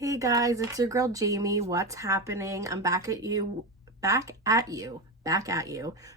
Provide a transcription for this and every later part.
Hey guys, it's your girl Jamie. What's happening? I'm back at you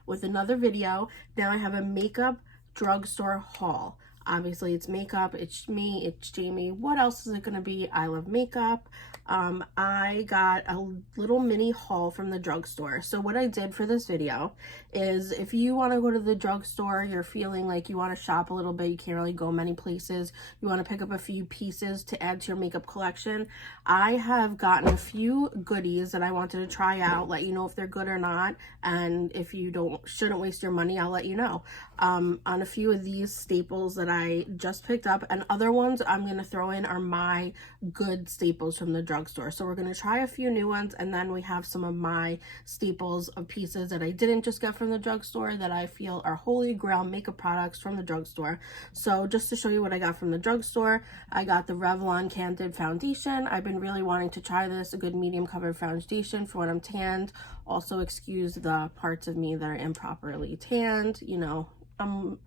with another video. Now I have a makeup drugstore haul. Obviously it's makeup, it's me, it's Jamie. What else is it gonna be? I love makeup. I got a little mini haul from the drugstore. So what I did for this video is, if you want to go to the drugstore, you're feeling like you want to shop a little bit, you can't really go many places, you want to pick up a few pieces to add to your makeup collection, I have gotten a few goodies that I wanted to try out, let you know if they're good or not, and if you shouldn't waste your money, I'll let you know on a few of these staples that I just picked up, and other ones I'm going to throw in are my good staples from the drugstore. So we're going to try a few new ones, and then we have some of my staples of pieces that I didn't just get from the drugstore that I feel are holy grail makeup products from the drugstore. So just to show you what I got from the drugstore, I got the Revlon Candid Foundation. I've been really wanting to try this, a good medium covered foundation for when I'm tanned. Also excuse the parts of me that are improperly tanned. You know, I'm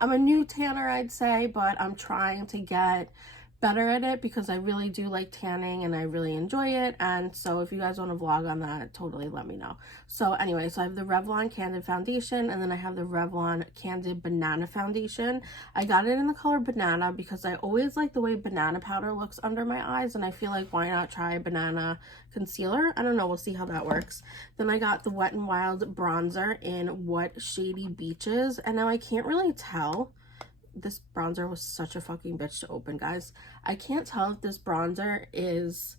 a new tanner, I'd say, but I'm trying to get better at it because I really do like tanning and I really enjoy it. And so if you guys want to vlog on that, totally let me know. So anyway, so I have the Revlon Candid Foundation, and then I have the Revlon Candid Banana Foundation. I got it in the color banana because I always like the way banana powder looks under my eyes, and I feel like why not try banana concealer? I don't know, we'll see how that works. Then I got the Wet n Wild bronzer in What Shady Beaches, and now I can't really tell. This bronzer was such a fucking bitch to open, guys. I can't tell if this bronzer is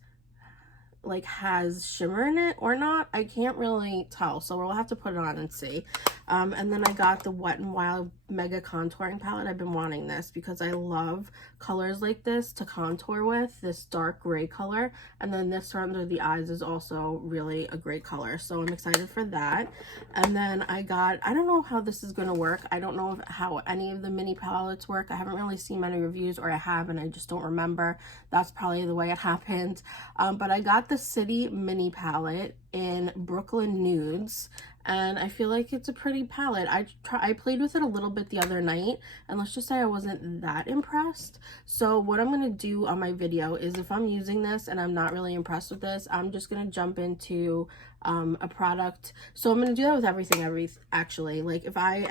like has shimmer in it or not. I can't really tell, so we'll have to put it on and see. And then I got the Wet n Wild Mega Contouring Palette. I've been wanting this because I love colors like this to contour with, this dark gray color, and then this under the eyes is also really a great color, so I'm excited for that. And then I don't know how this is going to work. I don't know how any of the mini palettes work. I haven't really seen many reviews, or I have and I just don't remember. That's probably the way it happened. But I got the City mini palette in Brooklyn Nudes, and I feel like it's a pretty palette. I played with it a little bit the other night, and let's just say I wasn't that impressed. So what I'm going to do on my video is, if I'm using this and I'm not really impressed with this, I'm just going to jump into a product. So I'm going to do that with everything actually. Like if I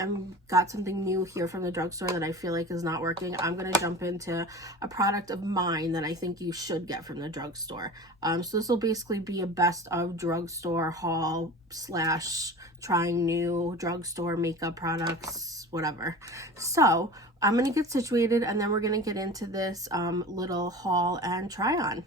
got something new here from the drugstore that I feel like is not working, I'm going to jump into a product of mine that I think you should get from the drugstore. So this will basically be a best of drugstore haul slash trying new drugstore makeup products, whatever. So I'm going to get situated, and then we're going to get into this little haul and try on.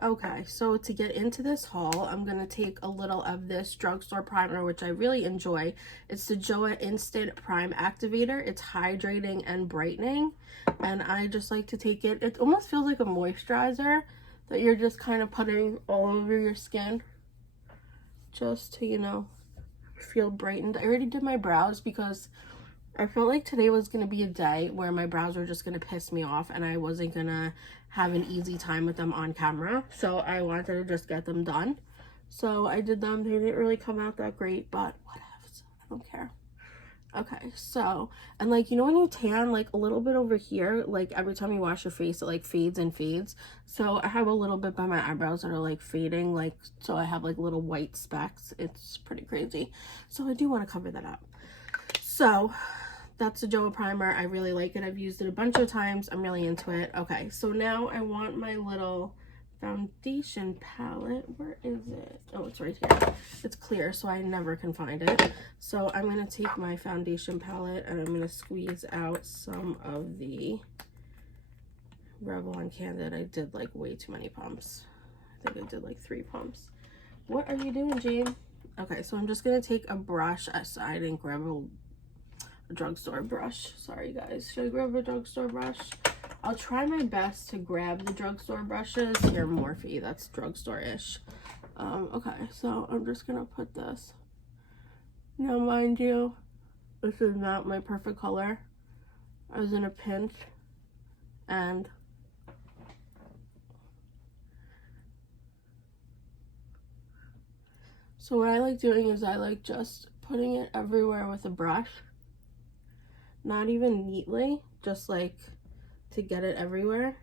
Okay, so to get into this haul, I'm going to take a little of this drugstore primer, which I really enjoy. It's the JOA Instant Prime Activator. It's hydrating and brightening, and I just like to take it. It almost feels like a moisturizer that you're just kind of putting all over your skin just to, you know, feel brightened. I already did my brows because I felt like today was going to be a day where my brows were just going to piss me off and I wasn't going to have an easy time with them on camera. So I wanted to just get them done. So I did them. They didn't really come out that great, but whatever. I don't care. Okay, so, and like, you know when you tan like a little bit over here, like every time you wash your face, it like fades and fades. So I have a little bit by my eyebrows that are like fading, like, so I have like little white specks. It's pretty crazy. So I do want to cover that up. So that's the JOA primer. I really like it. I've used it a bunch of times. I'm really into it. Okay, so now I want my little foundation palette. Where is it? Oh, it's right here. It's clear, so I never can find it. So I'm going to take my foundation palette and I'm going to squeeze out some of the Revlon Candid. I did like way too many pumps. I think I did like 3 pumps. What are you doing, Jane? Okay, so I'm just going to take a brush. I didn't grab a drugstore brush. Sorry, guys. Should I grab a drugstore brush? I'll try my best to grab the drugstore brushes. Here, Morphe. That's drugstore-ish. Okay, so I'm just going to put this. Now, mind you, this is not my perfect color. I was in a pinch, and so what I like doing is I like just putting it everywhere with a brush. Not even neatly, just like to get it everywhere.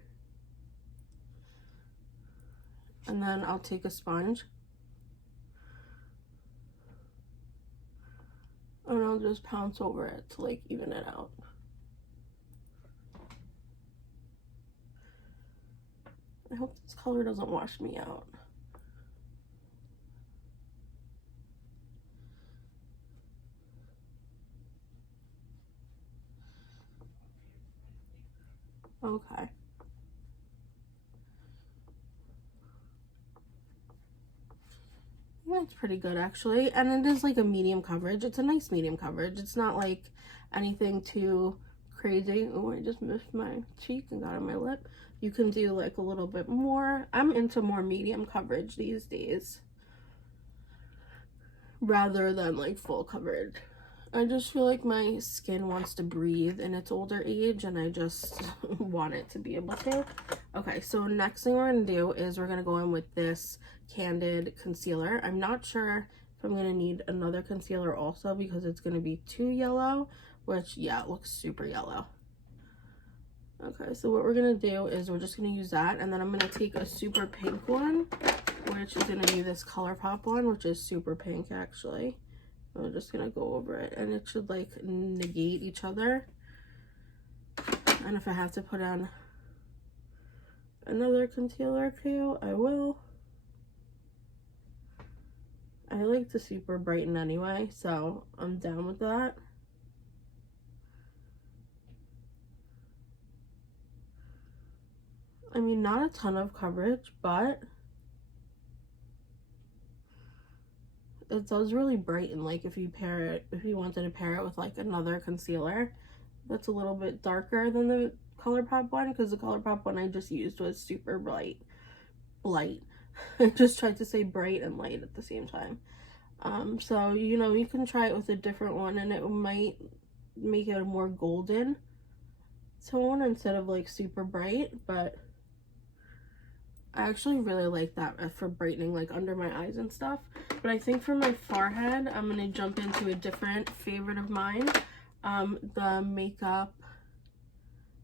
And then I'll take a sponge and I'll just pounce over it to like even it out. I hope this color doesn't wash me out. Okay. That's pretty good actually, and it is like a medium coverage. It's a nice medium coverage. It's not like anything too crazy. Oh, I just missed my cheek and got on my lip. You can do like a little bit more. I'm into more medium coverage these days rather than like full coverage. I just feel like my skin wants to breathe in its older age, and I just want it to be able to. Okay, so next thing we're going to do is we're going to go in with this Candid concealer. I'm not sure if I'm going to need another concealer also because it's going to be too yellow, which, yeah, it looks super yellow. Okay, so what we're going to do is we're just going to use that, and then I'm going to take a super pink one, which is going to be this ColourPop one, which is super pink actually. I'm just gonna go over it, and it should like negate each other. And if I have to put on another concealer too, I will. I like to super brighten anyway, so I'm down with that. I mean, not a ton of coverage, but it does really brighten. Like if you wanted to pair it with like another concealer that's a little bit darker than the ColourPop one, because the ColourPop one I just used was super light. I just tried to say bright and light at the same time. So you know, you can try it with a different one and it might make it a more golden tone instead of like super bright, but I actually really like that for brightening like under my eyes and stuff. But I think for my forehead, I'm going to jump into a different favorite of mine. The makeup,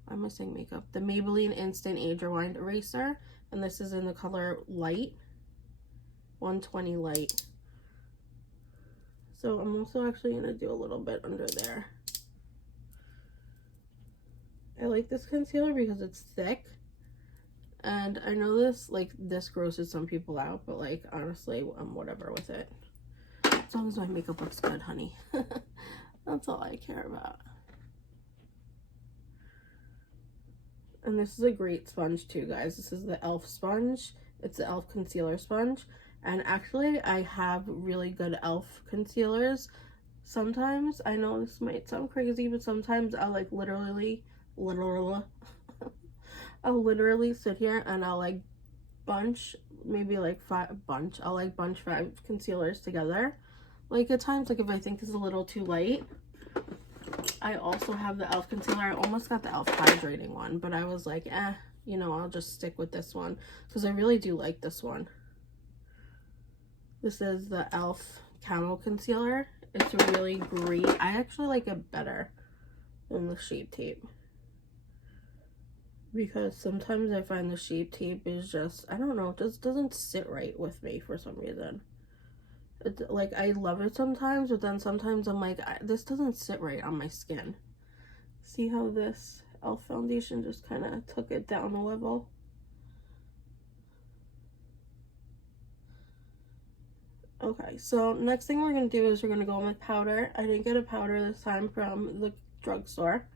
I'm saying makeup, the Maybelline Instant Age Rewind Eraser. And this is in the color Light, 120 Light. So I'm also actually going to do a little bit under there. I like this concealer because it's thick. And I know this grosses some people out, but like honestly, I'm whatever with it. As long as my makeup looks good, honey. That's all I care about. And this is a great sponge too, guys. This is the e.l.f. sponge. It's the e.l.f. concealer sponge. And actually, I have really good e.l.f. concealers. Sometimes, I know this might sound crazy, but sometimes I'll like literally I'll literally sit here and I'll like bunch, maybe like I'll like bunch 5 concealers together. Like at times, like if I think it's a little too light. I also have the e.l.f. concealer. I almost got the e.l.f. hydrating one, but I was like, you know, I'll just stick with this one because I really do like this one. This is the e.l.f. Camo Concealer. It's really great. I actually like it better than the Shape Tape, because sometimes I find the Shape Tape is just, I don't know, it just doesn't sit right with me for some reason. It's like, I love it sometimes, but then sometimes I'm like, this doesn't sit right on my skin. See how this e.l.f. foundation just kind of took it down a level? Okay, so next thing we're going to do is we're going to go in with powder. I didn't get a powder this time from the drugstore.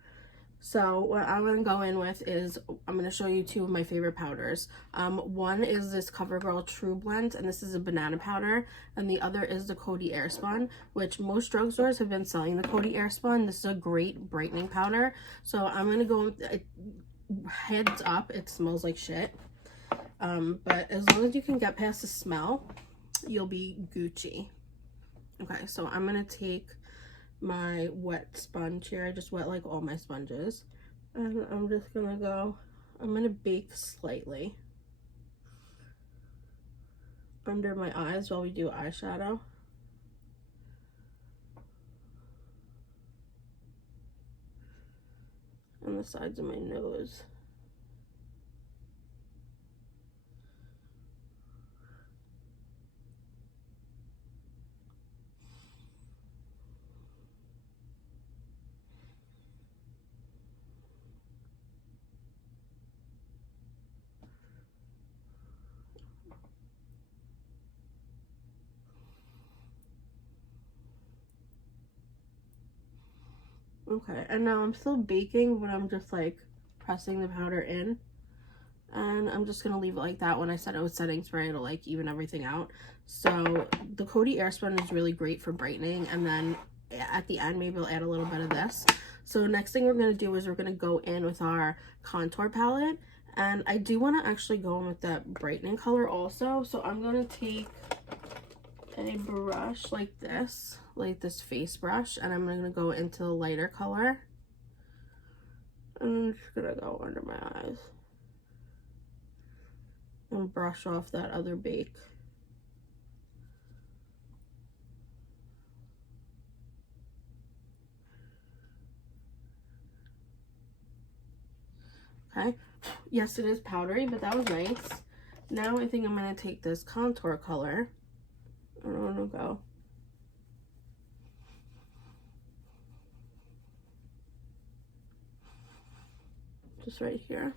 So what I'm going to go in with is, I'm going to show you 2 of my favorite powders. One is this CoverGirl True Blend, and this is a banana powder. And the other is the Coty Airspun, which most drugstores have been selling the Coty Airspun. This is a great brightening powder. So I'm going to go with, heads up, it smells like shit. But as long as you can get past the smell, you'll be Gucci. Okay, so I'm going to take my wet sponge here. I just wet like all my sponges, and I'm just gonna go, I'm gonna bake slightly under my eyes while we do eyeshadow. And the sides of my nose. Okay, and now I'm still baking, but I'm just like pressing the powder in. And I'm just gonna leave it like that. When I set it with setting spray, it'll like even everything out. So the Coty Airspun is really great for brightening, and then at the end maybe I'll add a little bit of this. So next thing we're gonna do is we're gonna go in with our contour palette, and I do want to actually go in with that brightening color also. So I'm gonna take a brush like this face brush, and I'm gonna go into the lighter color, and I'm just gonna go under my eyes and brush off that other bake. Okay, yes, it is powdery, but that was nice. Now I think I'm gonna take this contour color, and I'm gonna go just right here.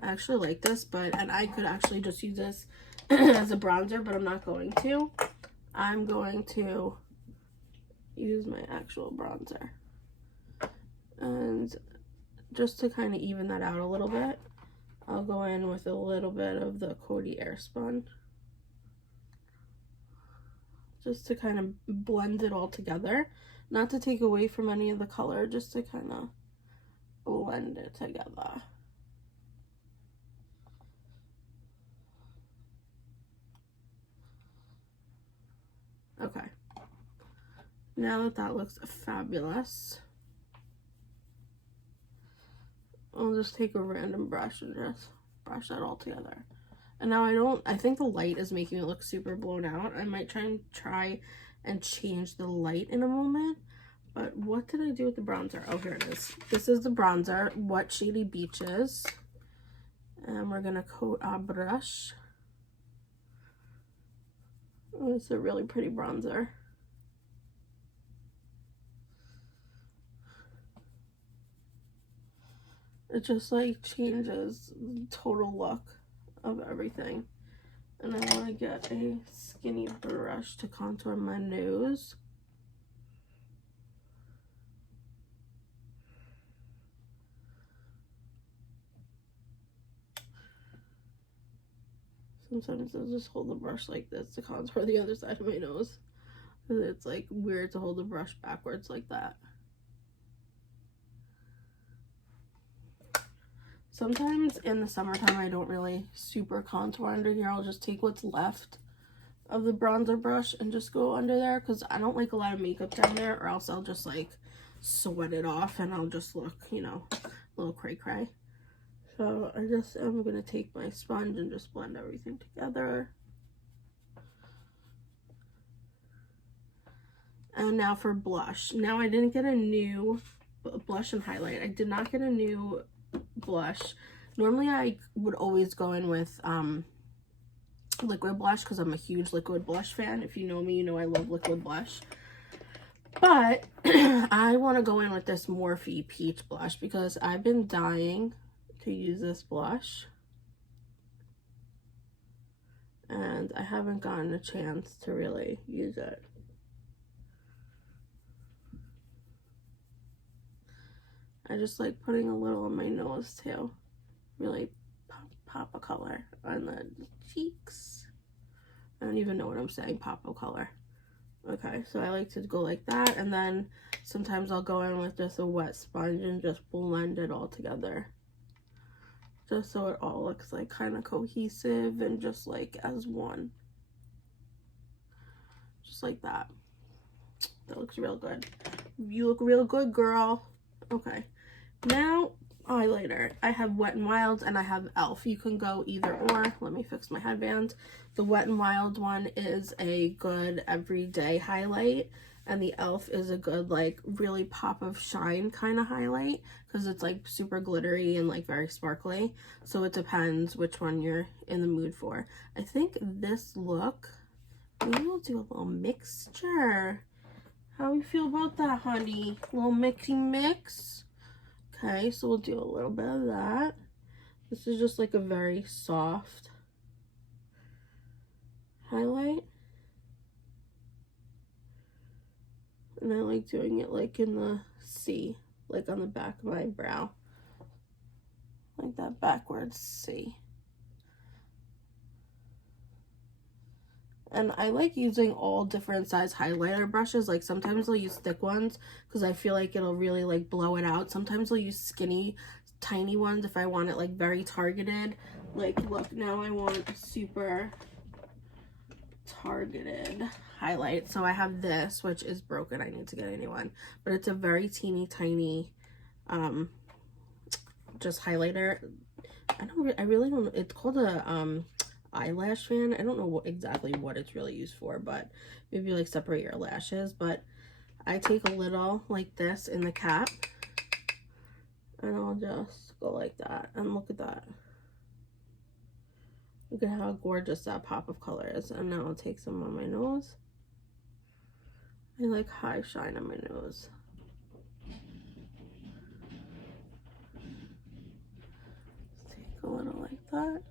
I actually like this, and I could actually just use this as a bronzer, but I'm not going to. I'm going to use my actual bronzer. And just to kind of even that out a little bit, I'll go in with a little bit of the Coty Airspun. Just to kind of blend it all together. Not to take away from any of the color, just to kind of blend it together. Okay. Now that that looks fabulous, I'll just take a random brush and just brush that all together. And now I think the light is making it look super blown out. I might try and change the light in a moment. But what did I do with the bronzer? Oh, here it is. This is the bronzer, What Shady Beaches. And we're gonna coat our brush. Oh, it's a really pretty bronzer. It just like changes the total look of everything. And I want to get a skinny brush to contour my nose. Sometimes I'll just hold the brush like this to contour the other side of my nose. Because it's like weird to hold the brush backwards like that. Sometimes in the summertime I don't really super contour under here. I'll just take what's left of the bronzer brush and just go under there, because I don't like a lot of makeup down there, or else I'll just like sweat it off and I'll just look, you know, a little cray cray. So I'm gonna take my sponge and just blend everything together. And now for blush. Now I didn't get a new blush and highlight. I did not get a new blush. Normally I would always go in with liquid blush, because I'm a huge liquid blush fan. If you know me, you know I love liquid blush. But I want to go in with this Morphe Peach blush, because I've been dying to use this blush. And I haven't gotten a chance to really use it. I just like putting a little on my nose too. Really pop a color on the cheeks. I don't even know what I'm saying, pop a color. Okay, so I like to go like that, and then sometimes I'll go in with just a wet sponge and just blend it all together. Just so it all looks like kind of cohesive and just like as one. Just like that. That looks real good. You look real good, girl. Okay. Now, eyeliner. I have Wet n Wild and I have e.l.f. You can go either or. Let me fix my headband. The Wet n Wild one is a good everyday highlight, and the e.l.f. is a good like really pop of shine kind of highlight, because it's like super glittery and like very sparkly. So it depends which one you're in the mood for. I think this look, maybe we'll do a little mixture. How you feel about that, honey? A little mixy mix? Okay, so we'll do a little bit of that. This is just like a very soft highlight. And I like doing it like in the C, like on the back of my brow. Like that backwards C. And I like using all different size highlighter brushes. Like sometimes I'll use thick ones because I feel like it'll really like blow it out. Sometimes I'll use skinny, tiny ones if I want it like very targeted. Like look, now I want super targeted highlight. So I have this, which is broken. I need to get a new one. But it's a very teeny tiny just highlighter. I really don't know. It's called a eyelash fan. I don't know exactly what it's really used for, but maybe like separate your lashes. But I take a little like this in the cap and I'll just go like that, and look at that. Look at how gorgeous that pop of color is. And now I'll take some on my nose. I like high shine on my nose. Take a little like that.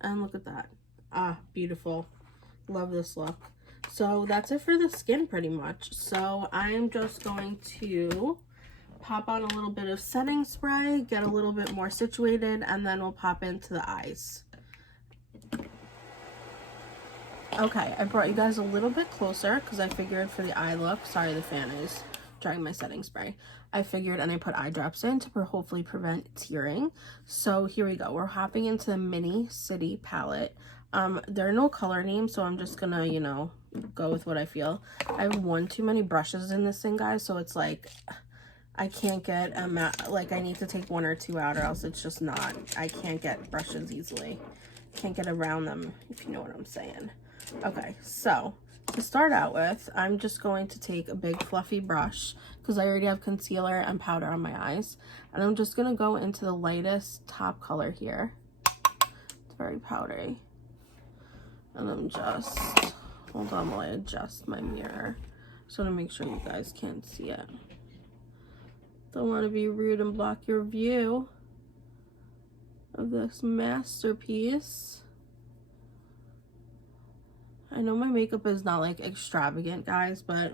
And look at that. Ah, beautiful. Love this look. So that's it for the skin pretty much. So I'm just going to pop on a little bit of setting spray, get a little bit more situated, and then we'll pop into the eyes. Okay, I brought you guys a little bit closer because I figured for the eye look, sorry the fan is drying my setting spray. I figured, and I put eye drops in to hopefully prevent tearing. So here we go. We're hopping into the Mini City palette. There are no color names, so I'm just gonna, you know, go with what I feel. I have one too many brushes in this thing, guys, so it's like I can't get like I need to take one or two out or else it's just not, I can't get brushes easily. Can't get around them, if you know what I'm saying. Okay, so to start out with, I'm just going to take a big fluffy brush because I already have concealer and powder on my eyes, and I'm just gonna go into the lightest top color here. It's very powdery, and I'm just, hold on while I adjust my mirror. Just want to make sure you guys can't see it. Don't want to be rude and block your view of this masterpiece. I know my makeup is not like extravagant, guys, but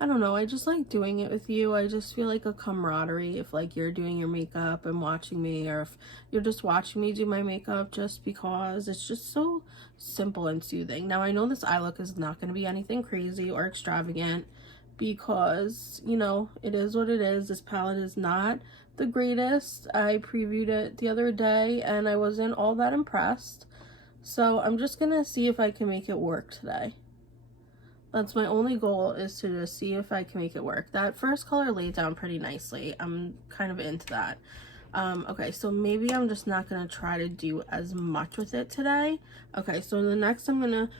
I don't know, I just like doing it with you. I just feel like a camaraderie if like you're doing your makeup and watching me, or if you're just watching me do my makeup, just because it's just so simple and soothing. Now I know this eye look is not going to be anything crazy or extravagant because, you know, it is what it is. This palette is not the greatest. I previewed it the other day and I wasn't all that impressed. So I'm just gonna see if I can make it work today. That's my only goal, is to just see if I can make it work. That first color laid down pretty nicely. I'm kind of into that. Okay, so maybe I'm just not gonna try to do as much with it today. Okay, so the next I'm gonna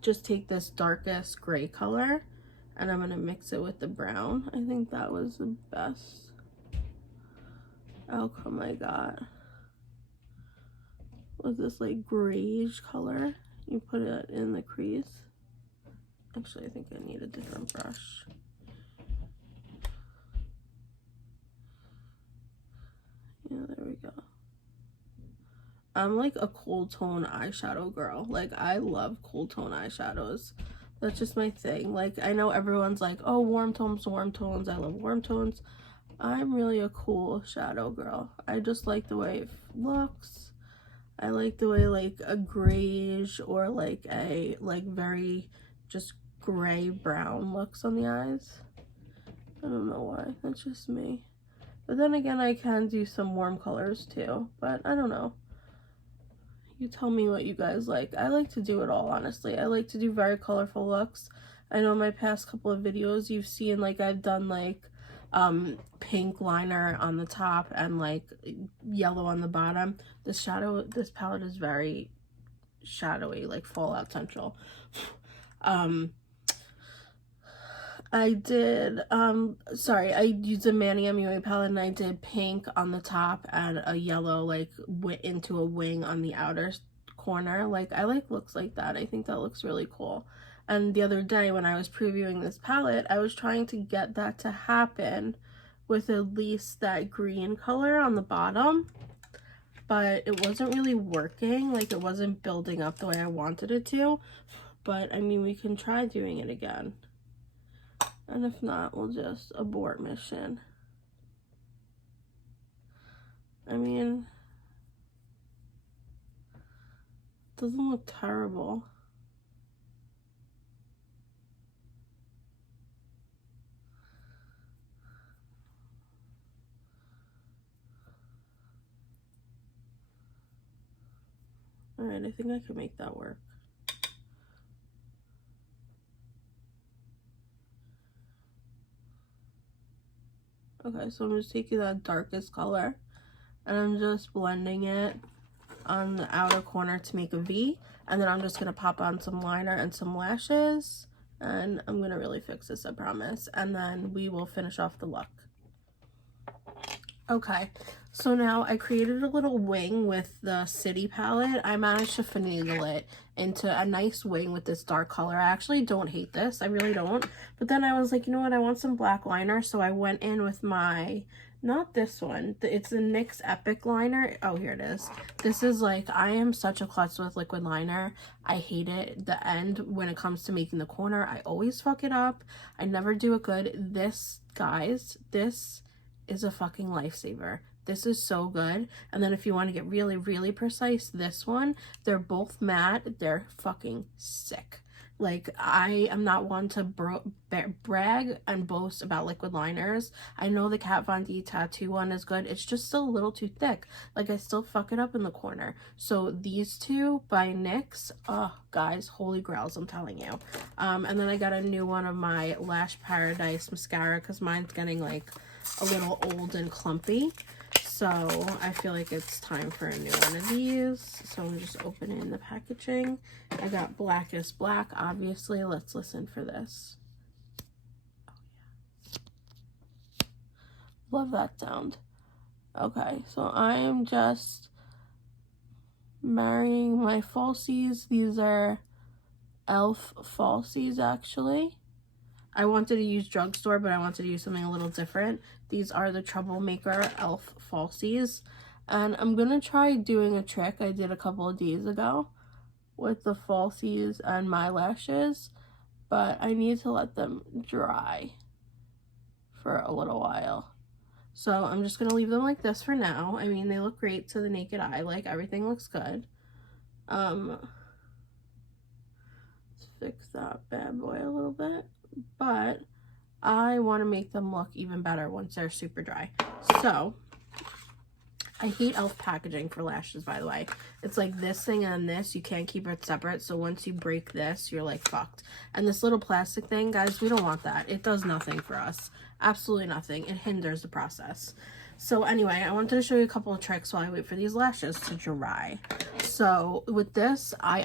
just take this darkest gray color and I'm gonna mix it with the brown. I think that was the best outcome I got. Was this like grayish color? You put it in the crease. Actually, I think I need a different brush. Yeah, there we go. I'm like a cool tone eyeshadow girl. Like, I love cool tone eyeshadows. That's just my thing. Like, I know everyone's like, oh, warm tones, warm tones. I love warm tones. I'm really a cool shadow girl. I just like the way it looks. I like the way like a grayish or like a very just gray brown looks on the eyes. I don't know why, that's just me. But then again, I can do some warm colors too, but I don't know. You tell me what you guys like. I like to do it all, honestly. I like to do very colorful looks. I know in my past couple of videos you've seen like I've done like pink liner on the top and like yellow on the bottom. This palette is very shadowy, like Fallout Central. I did I used a Manny MUA palette and I did pink on the top and a yellow like into a wing on the outer corner. Like, I like looks like that. I think that looks really cool. And the other day when I was previewing this palette, I was trying to get that to happen with at least that green color on the bottom, but it wasn't really working. Like, it wasn't building up the way I wanted it to. But I mean, we can try doing it again, and if not, we'll just abort mission. I mean, it doesn't look terrible. Alright, I think I can make that work. Okay, so I'm just taking that darkest color and I'm just blending it on the outer corner to make a V, and then I'm just gonna pop on some liner and some lashes, and I'm gonna really fix this, I promise, and then we will finish off the look. Okay, so now I created a little wing with the City palette. I managed to finagle it into a nice wing with this dark color. I actually don't hate this, I really don't, but then I was like, you know what, I want some black liner, so I went in with my, not this one, it's the NYX Epic liner. Oh, here it is. This is like, I am such a klutz with liquid liner. I hate it. The end, when it comes to making the corner, I always fuck it up. I never do it good. This, guys, this is a fucking lifesaver. This is so good. And then if you want to get really, really precise, this one, they're both matte. They're fucking sick. Like, I am not one to brag and boast about liquid liners. I know the Kat Von D tattoo one is good. It's just still a little too thick. Like, I still fuck it up in the corner. So these two by NYX, oh, guys, holy grails, I'm telling you. And then I got a new one of my Lash Paradise mascara because mine's getting, like, a little old and clumpy. So I feel like it's time for a new one of these. So I'm just opening the packaging. I got Blackest Black, obviously. Let's listen for this. Oh, yeah. Love that sound. Okay, so I am just marrying my falsies. These are e.l.f. falsies, actually. I wanted to use Drugstore, but I wanted to use something a little different. These are the Troublemaker e.l.f. falsies. And I'm going to try doing a trick I did a couple of days ago with the falsies and my lashes. But I need to let them dry for a little while. So I'm just going to leave them like this for now. I mean, they look great to the naked eye. Like, everything looks good. Let's fix that bad boy a little bit. But I want to make them look even better once they're super dry. So I hate e.l.f. packaging for lashes, by the way. It's like this thing and this, you can't keep it separate, so once you break this, you're like fucked. And this little plastic thing, guys, we don't want that. It does nothing for us. Absolutely nothing. It hinders the process. So anyway, I wanted to show you a couple of tricks while I wait for these lashes to dry. So with this, I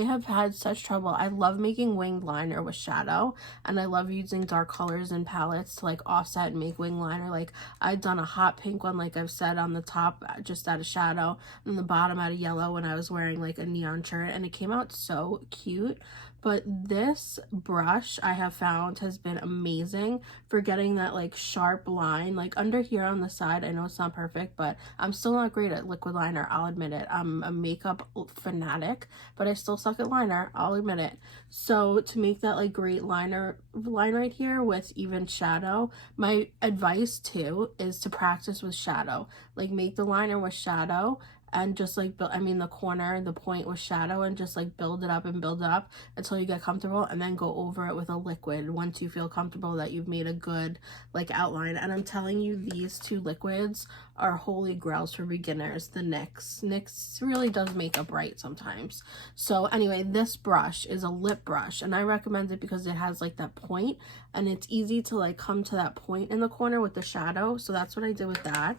have had such trouble. I love making winged liner with shadow, and I love using dark colors and palettes to like offset and make wing liner. Like, I've done a hot pink one, like I've said, on the top just out of shadow, and the bottom out of yellow when I was wearing like a neon shirt, and it came out so cute. But this brush I have found has been amazing for getting that like sharp line, like under here on the side. I know it's not perfect, but I'm still not great at liquid liner, I'll admit it. I'm a makeup fanatic, but I still suck at liner, I'll admit it. So to make that like great line right here with even shadow, my advice too is to practice with shadow. Like, make the liner with shadow and just like build, I mean the corner, the point with shadow, and just like build it up and build it up until you get comfortable, and then go over it with a liquid once you feel comfortable that you've made a good like outline. And I'm telling you, these two liquids are holy grails for beginners. The NYX really does makeup right sometimes. So anyway, this brush is a lip brush, and I recommend it because it has like that point, and it's easy to like come to that point in the corner with the shadow. So that's what I did with that.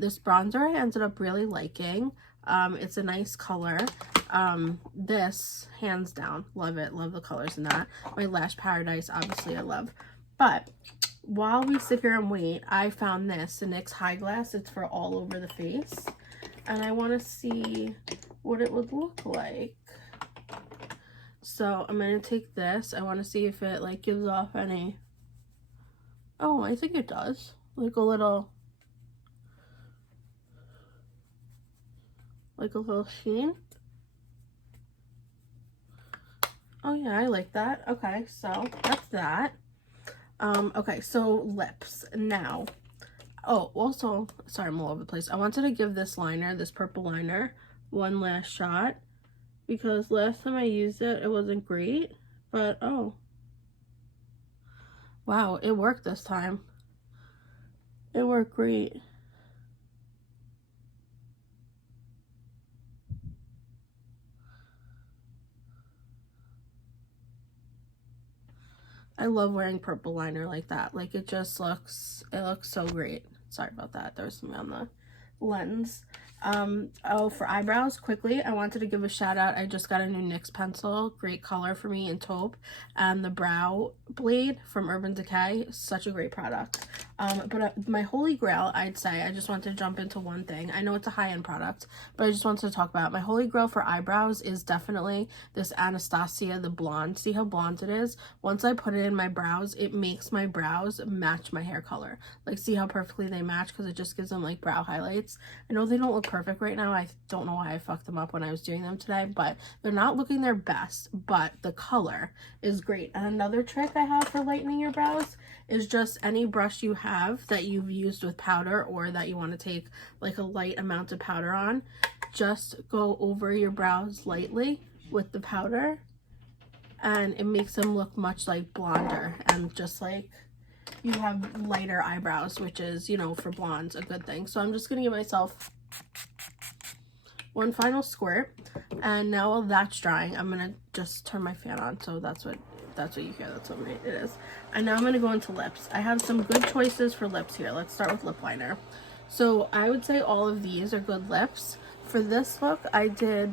This bronzer I ended up really liking. It's a nice color. This, hands down, love it. Love the colors in that. My Lash Paradise, obviously, I love. But while we sit here and wait, I found this, the NYX High Glass. It's for all over the face, and I want to see what it would look like. So I'm going to take this. I want to see if it like gives off any Oh, I think it does. Like a little sheen. Oh yeah, I like that. Okay, so that's that. Okay, so lips now. Oh, also, sorry, I'm all over the place. I wanted to give this liner, this purple liner, one last shot because last time I used it, it wasn't great, but oh, wow, it worked this time. It worked great. I love wearing purple liner like that. Like it looks so great. Sorry about that. There was something on the lens. Oh, for eyebrows, quickly, I wanted to give a shout out. I just got a new NYX pencil, great color for me in taupe, and the brow blade from Urban Decay, such a great product. But my holy grail, I'd say, I just want to jump into one thing. I know it's a high-end product, but I just wanted to talk about it. My holy grail for eyebrows is definitely this Anastasia, the blonde. See how blonde it is? Once I put it in my brows, it makes my brows match my hair color. Like, see how perfectly they match? Because it just gives them like brow highlights. I know they don't look perfect right now. I don't know why I fucked them up when I was doing them today, but they're not looking their best, but the color is great. And another trick I have for lightening your brows is just any brush you have that you've used with powder or that you want to take like a light amount of powder on, just go over your brows lightly with the powder and it makes them look much like blonder and just like you have lighter eyebrows, which is, you know, for blondes a good thing. So I'm just gonna give myself one final squirt, and now while that's drying, I'm gonna just turn my fan on, so that's what you hear. That's what it is. And now I'm gonna go into lips. I have some good choices for lips here. Let's start with lip liner. So I would say all of these are good lips. For this look, I'd say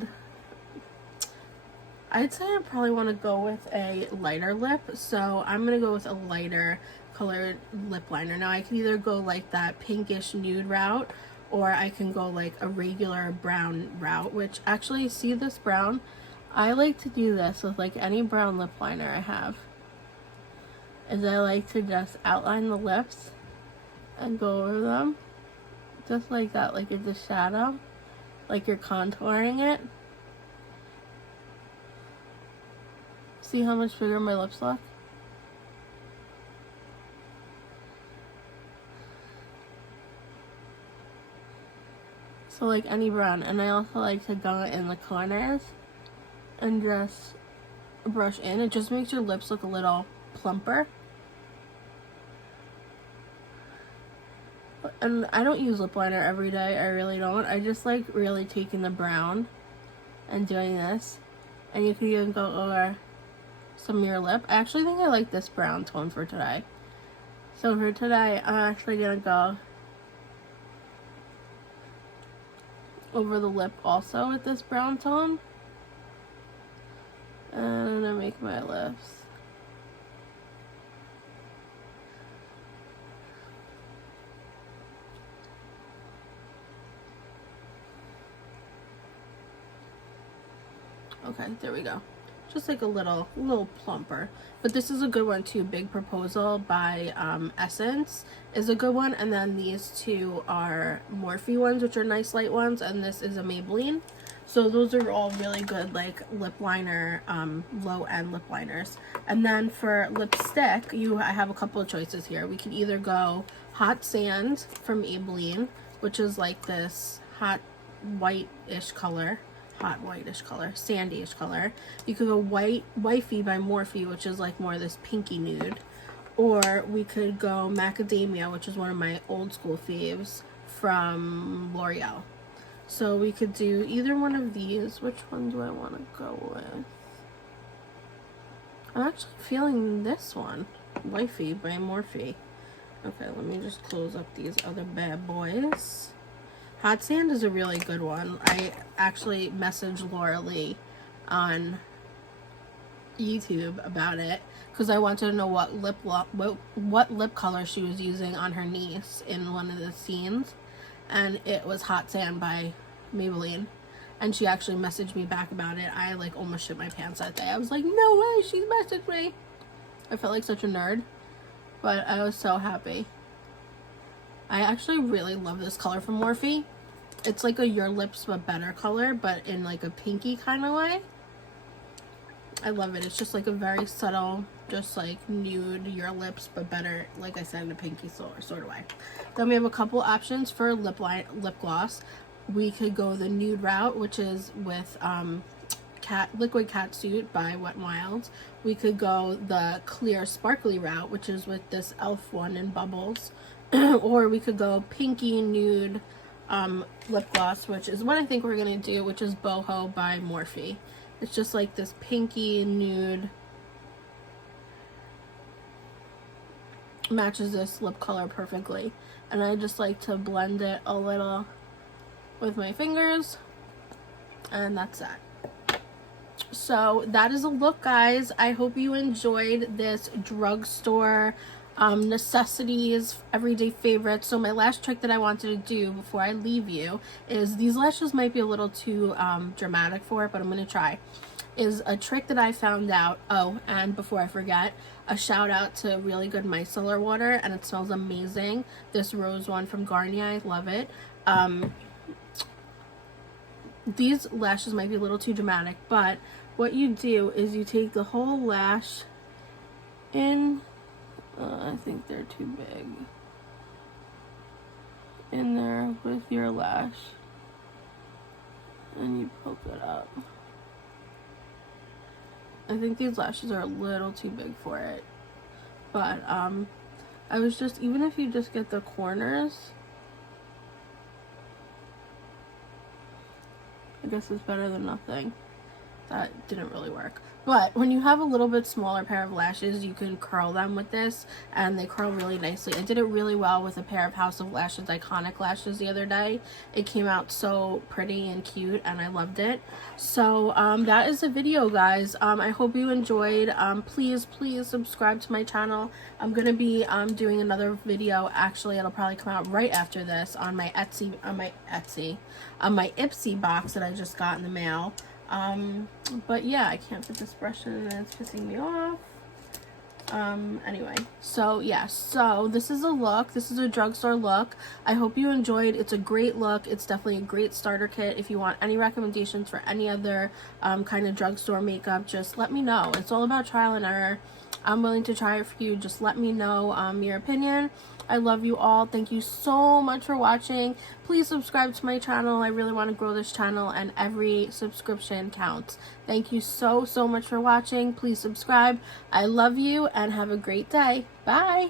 I probably want to go with a lighter lip, so I'm gonna go with a lighter colored lip liner. Now I can either go like that pinkish nude route, or I can go like a regular brown route, which actually, see this brown? I like to do this with like any brown lip liner I have, is I like to just outline the lips and go over them just like that, like it's a shadow, like you're contouring it. See how much bigger my lips look? So like any brown. And I also like to go in the corners and just brush in. It just makes your lips look a little plumper. And I don't use lip liner every day. I really don't. I just like really taking the brown and doing this. And you can even go over some of your lip. I actually think I like this brown tone for today. So for today, I'm actually gonna go over the lip also with this brown tone. And I'm gonna make my lips. Okay, there we go. Just like a little plumper. But this is a good one too. Big Proposal by Essence is a good one. And then these two are Morphe ones, which are nice light ones. And this is a Maybelline. So those are all really good, like lip liner, low end lip liners. And then for lipstick, I have a couple of choices here. We can either go Hot Sand from Maybelline, which is like this hot white-ish color. Hot whitish color, sandy-ish color. You could go Wifey by Morphe, which is like more this pinky nude, or we could go Macadamia, which is one of my old school faves from L'Oreal. So we could do either one of these. Which one do I want to go with? I'm actually feeling this one, Wifey by Morphe. Okay, let me just close up these other bad boys. Hot Sand is a really good one. I actually messaged Laura Lee on YouTube about it because I wanted to know what lip color she was using on her niece in one of the scenes, and it was Hot Sand by Maybelline. And she actually messaged me back about it. I like almost shit my pants that day. I was like, no way, she messaged me. I felt like such a nerd. but I was so happy. I actually really love this color from Morphe. It's like a Your Lips But Better color, but in like a pinky kind of way. I love it. It's just like a very subtle, just like nude Your Lips But Better, like I said, in a pinky sort of way. Then we have a couple options for lip gloss. We could go the nude route, which is with Liquid Catsuit by Wet n Wild. We could go the clear sparkly route, which is with this e.l.f. one in Bubbles. Or we could go pinky nude lip gloss, which is what I think we're going to do, which is Boho by Morphe. It's just like this pinky nude. Matches this lip color perfectly. And I just like to blend it a little with my fingers. And that's that. So that is a look, guys. I hope you enjoyed this drugstore necessities, everyday favorites. So my last trick that I wanted to do before I leave you is, these lashes might be a little too dramatic for it, but I'm going to try, is a trick that I found out. Oh, and before I forget, a shout out to really good micellar water, and it smells amazing. This rose one from Garnier, I love it. These lashes might be a little too dramatic, but what you do is you take the whole lash in, I think they're too big, in there with your lash, and you poke it up. I think these lashes are a little too big for it, but I was just, even if you just get the corners, I guess it's better than nothing. That didn't really work. But when you have a little bit smaller pair of lashes, you can curl them with this, and they curl really nicely. I did it really well with a pair of House of Lashes Iconic lashes the other day. It came out so pretty and cute, and I loved it. So that is the video, guys. I hope you enjoyed. Please subscribe to my channel. I'm gonna be doing another video. Actually, it'll probably come out right after this on my Ipsy box that I just got in the mail. But yeah, I can't put this brush in and it's pissing me off. Anyway, so yeah, so this is a look. This is a drugstore look. I hope you enjoyed. It's a great look. It's definitely a great starter kit. If you want any recommendations for any other kind of drugstore makeup, just let me know. It's all about trial and error. I'm willing to try it for you. Just let me know your opinion. I love you all. Thank you so much for watching. Please subscribe to my channel. I really want to grow this channel, and every subscription counts. Thank you so much for watching. Please subscribe. I love you, and have a great day. Bye.